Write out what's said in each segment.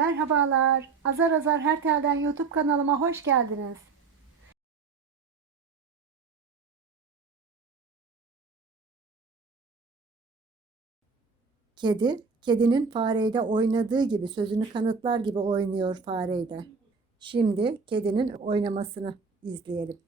Merhabalar. Azar Azar Her Telden YouTube kanalıma hoş geldiniz. Kedi, kedinin fareyle oynadığı gibi sözünü kanıtlar gibi oynuyor fareyle. Şimdi kedinin oynamasını izleyelim.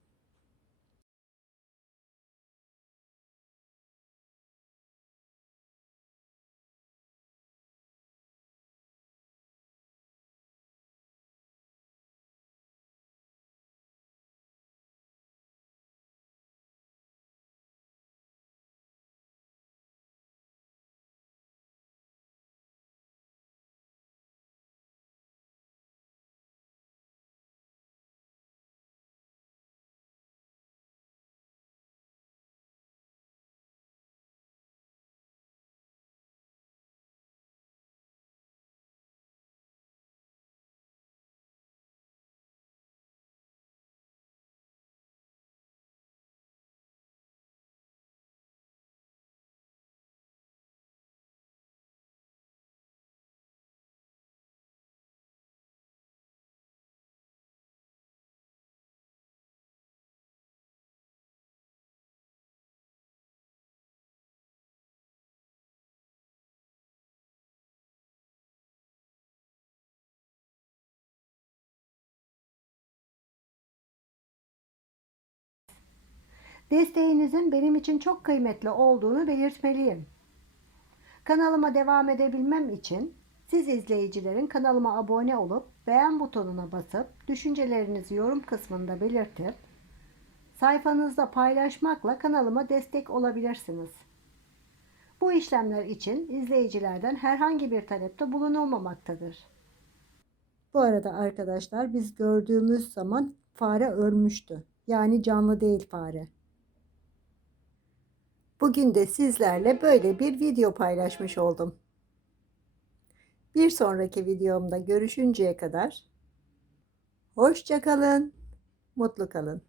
Desteğinizin benim için çok kıymetli olduğunu belirtmeliyim. Kanalıma devam edebilmem için siz izleyicilerin kanalıma abone olup beğen butonuna basıp düşüncelerinizi yorum kısmında belirtip sayfanızda paylaşmakla kanalıma destek olabilirsiniz. Bu işlemler için izleyicilerden herhangi bir talepte bulunulmamaktadır. Bu arada arkadaşlar biz gördüğümüz zaman fare ölmüştü. Yani canlı değil fare. Bugün de sizlerle böyle bir video paylaşmış oldum. Bir sonraki videomda görüşünceye kadar hoşça kalın, mutlu kalın.